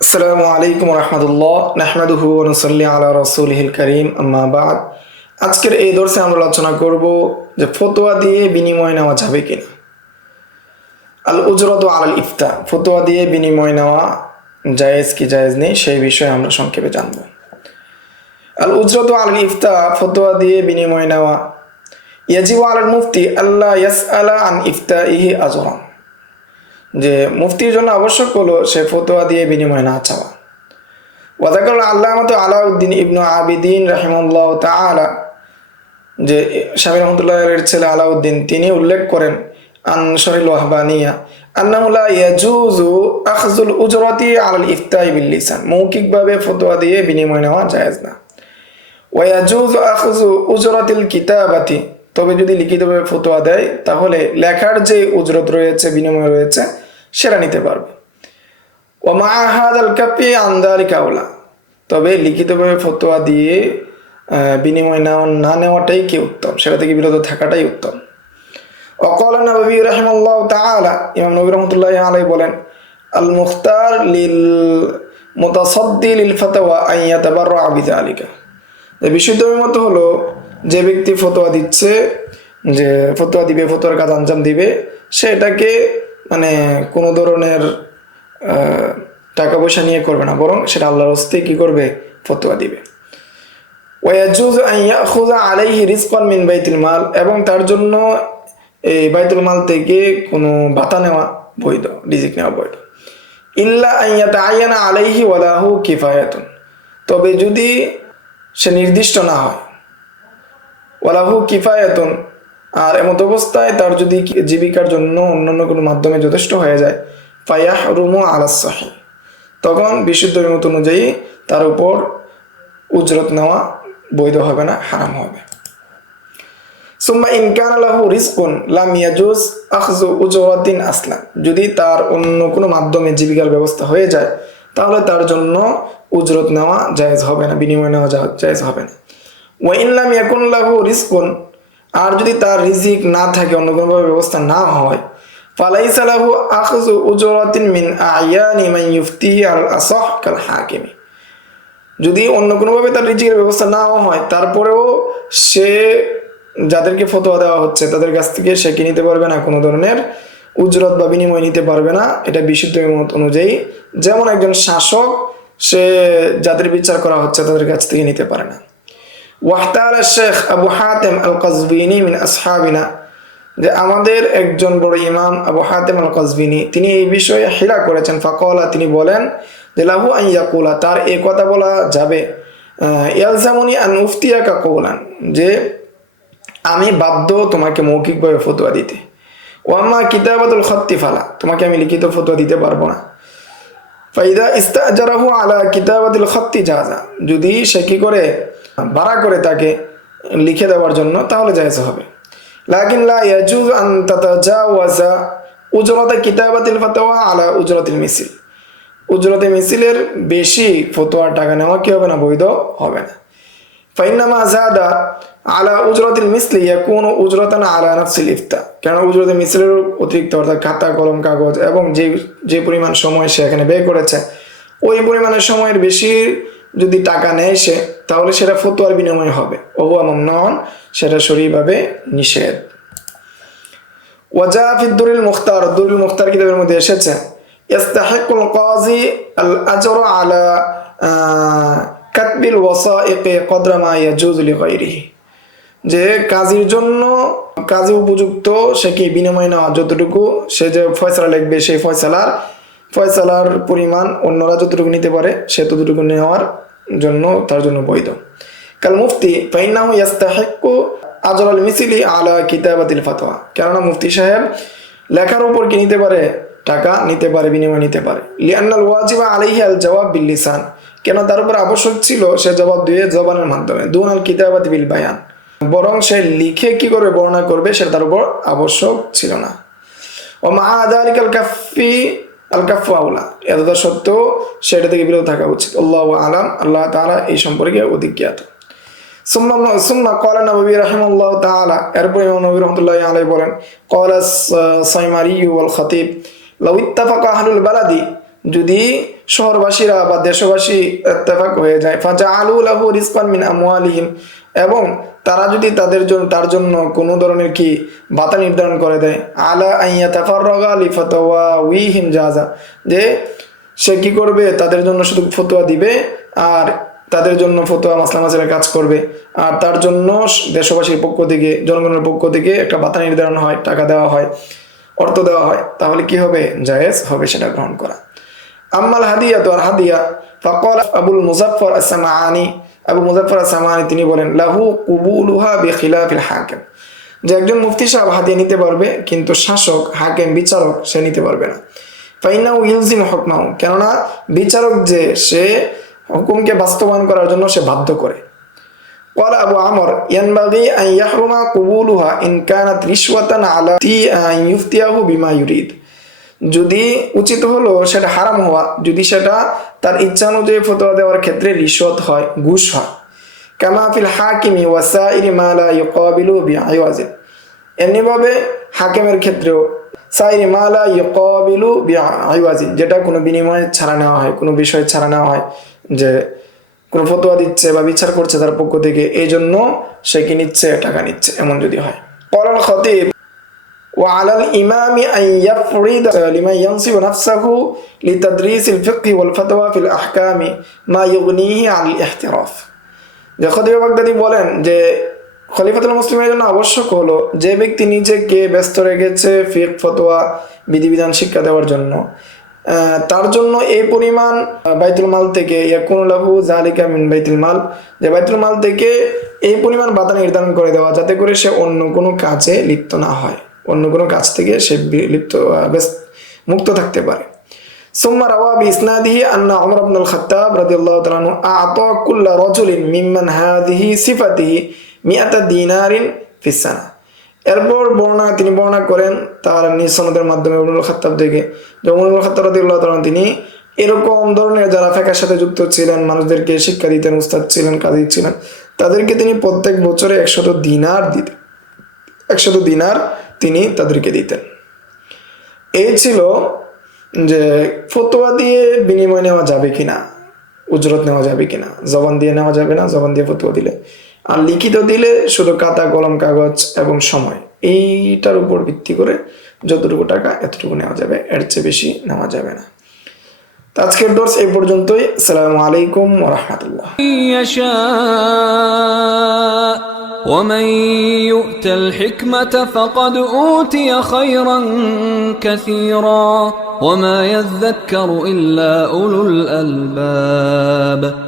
আসসালামু আলাইকুম রহমতুল্লাহ নাহমাদুহু ওয়া নুসাল্লি আলা রাসূলিহিল কারীম আম্মা বাদ। আজকের এই দর্সে আমরা আলোচনা করব যে ফতোয়া দিয়ে বিনিময় নেওয়া যাবে কিনা। আল উজরাতু আলাল ইফতা, ফতোয়া দিয়ে বিনিময় নেওয়া জায়েজ কি জায়েজ নেই সেই বিষয়ে আমরা সংক্ষেপে জানব। আল উজরাতু আলাল ইফতা, ফতোয়া দিয়ে বিনিময় নেওয়া। ইয়াজিবু আলাল মুফতি আল্লাহ ইয়াসআলা আন ইফতাইহি আজরান, যে মুফতির জন্য আবশ্যক হলো সে ফতোয়া দিয়ে বিনিময় না চাওয়া। ওয়াদাকাল আল্লামাতু আলাউদ্দিন ইবনু আবিদিন রাহিমাহুল্লাহ তাআলা, যে স্বামী রহমতুল্লাহের ছেলে আলাউদ্দিন, তিনি উল্লেখ করেন আনশরিল ওয়াহবানিয়া আন্নাহু লা ইয়াজুজু আখযুল উজরাতি আলাল ইফতাই বিল লিসান, মৌখিকভাবে ফতোয়া দিয়ে বিনিময় নেওয়া জায়েজ না। ওয়া ইয়াজুজু আখযু উজরাতিল কিতাবাতি, তবে যদি লিখিতভাবে ফতোয়া দেয় তাহলে লেখার যে উজরত রয়েছে, বিনিময় রয়েছে, সেটা নিতে পারবে। ওয়া মা হাযাল কাফি আন যালিকা আওলা, তবে লিখিতভাবে ফতোয়া দিয়ে বিনিময় না নেওয়াটাই কি উত্তম, সেটা থেকে বিরত থাকাটাই উত্তম। ওয়াকালা নবী রাহিমাহুল্লাহ তাআলা, ইমাম নবী রাহমাতুল্লাহি আলাইহি বলেন, আল মুখতার লিল মুতাসাদ্দি লিল ফাতওয়া আন ইয়াতাবাররা বিযালিকা, যে বিশুদ্ধ মত হলো যে ব্যক্তি ফতোয়া দিচ্ছে, যে ফতোয়া দিবে, ফতোয়ার কাজ আঞ্জাম দিবে, সেটাকে মানে কোনো ধরনের টাকা পয়সা নিয়ে করবে না, বরং সেটা আল্লাহর হস্তে কি করবে, ফতোয়া দিবে। ওয়ায়াজুজু আন ইয়াখুযা আলাইহি রিজকান মিন বাইতুল মাল, এবং তার জন্য এই বাইতুল মাল থেকে কোনো ভাতা নেওয়া বৈধ, রিজিক নেওয়া বৈধ। ইল্লা আন ইয়াতাআয়্যানা আলাইহি ওয়া লাহু কিফায়াতুন, তবে যদি সে নির্দিষ্ট না হয়, ওয়ালাহু কিফায়াতুন, আর এমত অবস্থায় তার যদি জীবিকার জন্য অন্যান্য কোনো মাধ্যমে যথেষ্ট হয়ে যায়, ফায়াহরুমু আলাস সাহিহ, তখন বিশুদ্ধ মত অনুযায়ী তার উপর উজরত নেওয়া বৈধ হবে না, হারাম হবে। সুম্মা ইন কানা লাহু রিজকুন লাম ইয়াজুজ আখযু উজরাতিন আসলান, যদি তার অন্য কোনো মাধ্যমে জীবিকার ব্যবস্থা হয়ে যায় তাহলে তার জন্য উজরত নেওয়া জায়েজ হবে না, বিনিময় নেওয়া জায়েজ হবে না। ওয়া ইন লাম ইয়াকুন লাহু রিজকুন, আর যদি তার রিজিক না থাকে, অন্য কোনোভাবে ব্যবস্থা না হয়, ফালাইসা লাহু আখযু উজরাতিন মিন আয়ানি মান ইফতিহি আল আসাহ কাল হাকিমি, যদি অন্য কোনোভাবে তার রিজিকের ব্যবস্থা না হয়, তারপরেও সে যাদেরকে ফতোয়া দেওয়া হচ্ছে তাদের কাছ থেকে সে কি নিতে পারবে না, কোনো ধরনের উজরত বা বিনিময় নিতে পারবে না, এটা বিশুদ্ধ মত অনুযায়ী। যেমন একজন শাসক, সে যাদের বিচার করা হচ্ছে তাদের কাছ থেকে নিতে পারে না। ওয়াহতারা শেখ আবু হাতেম আল কাজবিনী মিন আসহাবিনা, যে আমাদের একজন বড় ইমাম আবু হাতেম আল কাজবিনী, তিনি এই বিষয়ে হিলা করেছেন। ফাকালা, তিনি বলেন যে লাহু আন ইয়াকুলা, তার এই কথা বলা যাবে, ইয়ালজামুনি আন উফতিয়াকা কওলান, যে আমি বাধ্য তোমাকে মৌখিকভাবে ফতোয়া দিতে। ওয়াম্মা কিতাবাতুল খত্তি ফালা, তোমাকে আমি লিখিত ফতোয়া দিতে পারবো না। ফাইদা ইস্তাজারাহু আলা কিতাবাতিল খত্তি জাযা, যদি সে কি করে ভাড়া করে তাকে লিখে দেওয়ার জন্য, তাহলে জায়েজ হবে। লাকিন লা ইয়াজুজ আন তাতাজাওয়াজা উজরাতা কিতাবাতিল ফাতওয়া আলা উজরাতিল মিসল, উজরতে মিসিলের বেশি ফতোয়ার টাকা নেওয়া কি হবে না, বৈধ হবে না। ফাইন্নামা যাদা আলা উজরাতিল মিসলি ইয়াকুনু উজরাতান আলা নাফসিল ইফতা, কারণ উজরতে মিসলের অতিরিক্ত, অর্থাৎ খাতা কলম কাগজ এবং যে পরিমাণ সময় সে এখানে ব্যয় করেছে, ওই পরিমাণের সময়ের বেশি যদি টাকা নেয় সে, তাহলে সেটা ফতোয়ার বিনিময় হবে। ওহুয়া মামনুন, সেটা শরীয়ভাবে নিষেধ। ওয়াজা ফি দুরুল মুখতার, দুরুল মুখতার কিতাবের মধ্যে এসেছে, ইস্তাহিকুল কাযী আল আজর আলা কাতবিল ওয়াসাইকি কদরা মা ইয়াজুজু লিগাইরিহি, যে কাজীর জন্য কাজী উপযুক্ত, সে কি বিনিময় নেওয়া যতটুকু, সে যে ফয়সালা লিখবে সেই ফয়সালার পরিমাণ অন্যরা যতটুকু নিতে পারে সে ততটুকু নেওয়ার জন্য তার জন্য বৈধ। কাল মুফতি ফাইন্নাহু ইস্তাহিকু আজরাল মিসলি আলা কিতাবাতিল ফাতওয়া, কেননা মুফতি সাহেব লেখার উপর কি নিতে পারে, টাকা নিতে পারে, বিনিময় নিতে পারে। লিআন্নাল ওয়াজিবা আলাইহি আল জবাব বিল লিসান, কেন তার উপর আবশ্যক ছিল সে জবাব দিয়ে জবানের মাধ্যমে, দুনাল কিতাবাতি বিল বায়ান, বরং সে লিখে কি করে বর্ণনা করবে সেটা তার উপর আবশ্যক ছিল না। ও মা যালিকাল কাফি আল কাফু আউলা, এতটা সত্ত্বেও সেটা থেকে বিরত থাকা উচিত। আল্লাহু আলাম, আল্লাহ তাআলা এই সম্পর্কে অধিক জ্ঞাত। সুম্মা ক্বালা নবী রাহিমাহুল্লাহ তাআলা, এরপর ইমাম নবী রাহমাতুল্লাহি আলাইহি বলেন, ক্বালা সাইমারি ওয়াল খতিব লাউ ইত্তাফাকা আহলুল বালাদি, যদি শহরবাসীরা বা দেশবাসী ইত্তেফাক হয়ে যায়, ফাজআলু লাহু রিজকান মিন আমওয়ালিহিম, এবং তারা যদি তার জন্য কোনো ধরনের কি ভাতা নির্ধারণ করে দেয়, আলা আইয়া তাফাররাগা লিফাতাওয়াহিম জাযা, যে সে কি করবে, তাদের জন্য শুধু ফতোয়া দিবে আর তাদের জন্য ফতোয়া মাসলা মাসাইলের কাজ করবে, আর তার জন্য দেশবাসীর পক্ষ থেকে, জনগণের পক্ষ থেকে একটা ভাতা নির্ধারণ হয়, টাকা দেওয়া হয়, অর্থ দেওয়া হয়, তাহলে কি হবে, জায়েজ হবে সেটা গ্রহণ করা। আম্মাল হাদিয়া, তো আর হাদিয়া, ফাকাল আবুল মুজাফফর আস-সামাআনি, আবু মুজাফফর আস-সামাআনি তিনি বলেন, লাহু কুবুলুহা বিখিলাফিল হাকিম, যে একজন মুফতি সাহেব হাদিয়া নিতে পারবে, কিন্তু শাসক, হাকিম, বিচারক সে নিতে পারবে না। ফাইনাহু ইলজিমু হুকমাহু, কেননা বিচারক যে সে হুকুমকে বাস্তবায়ন করার জন্য সে বাধ্য করে। قال أبو عمر ينبغي أن يحرم قبولها إن كانت رشوة على أن يفتيه بما يريد, যদি উচিত হলো সেটা হারাম হওয়া যদি সেটা তার ইচ্ছা অনুযায়ী ফতোয়া দেওয়ার ক্ষেত্রে রিশওয়াত হয়, ঘুষ হয়। কামা ফিল হাকিমি ওয়া সাইরি মা লা ইউকাবিলু বিআইওয়াজিন, এমনিভাবে হাকিমের ক্ষেত্রেও সাইরি মা লা ইউকাবিলু বিআইওয়াজিন, যেটা কোনো বিনিময় ছাড়া নেওয়া হয়, কোনো বিষয় ছাড়া নেওয়া হয়, যে কোনো ফতোয়া দিচ্ছে বা বিচার করছে তার পক্ষ থেকে, এই জন্য সে কি নিচ্ছে, টাকা নিচ্ছে, এমন যদি হয়। ক্বালাল খতীব ওয়া আলাল ইমামি আন ইয়াফরিদ লিমান ইয়ানসিবু নাফসাহু লিতাদরিসিল ফিকহি ওয়াল ফাতওয়া ফিল আহকামি মা ইউগনিহি আনিল ইহতিরাফ, যে খতীব বাগদাদি বলেন যে খলিফাতুল মুসলিমের জন্য আবশ্যক হলো যে ব্যক্তি নিজেকে ব্যস্ত রেখেছে ফিকহ, ফতোয়া, বিধিবিধান শিক্ষা দেওয়ার জন্য, তার জন্য এই পরিমাণ বাইতুল মাল থেকে, ইয়াকুনু লাহু যালিকা মিন বাইতুল মাল, যে বাইতুল মাল থেকে এই পরিমাণ ভাতা নির্ধারণ করে দেওয়া, যাতে করে সে অন্য কোনো কাজে লিপ্ত না হয়, অন্য কোনো কাজ থেকে সে মুক্ত থাকতে পারে। সুম্মা রাওয়া বিইসনাদিহি আন্না উমর ইবনে আল খাত্তাব রাদিয়াল্লাহু তাআলা আনহু আ'তা কুল্লা রাজুলিন মিম্মান হাযিহি সিফাতিহি মিআতা দিনারিন ফিস সানা, এরপর তিনি বর্ণনা করেন তার নিজ সনদের মাধ্যমে উমর ইবনে খাত্তাব থেকে, যে উমর ইবনে খাত্তাব রাদিয়াল্লাহু তাআলা তিনি এরকম ধরনের যারা ফিকহের সাথে যুক্ত ছিলেন, মানুষদেরকে শিক্ষা দিতেন, উস্তাদ ছিলেন, কাজী ছিলেন, তাদেরকে তিনি প্রত্যেক বছরে 100 দিনার দিতেন, 100 দিনার তিনি তাদেরকে দিতেন। এই ছিল যে ফতোয়া দিয়ে বিনিময় নেওয়া যাবে কিনা, উজরত নেওয়া যাবে কিনা, জবান দিয়ে নেওয়া যাবে না, জবান দিয়ে ফতোয়া দিলে, আর লিখিত দিলে শুধু খাতা, কলম, কাগজ এবং সময়, এইটার উপর ভিত্তি করে যতটুকু টাকা এতটুকু নেওয়া যাবে, এর চেয়ে বেশি নেওয়া যাবে না। তো আজকের দর্স এই পর্যন্তই। আসসালামু আলাইকুম ওয়া রাহমাতুল্লাহ। ومن يؤت الحكمة فقد أوتي خيرا كثيرا وما يذكر إلا أولو الألباب.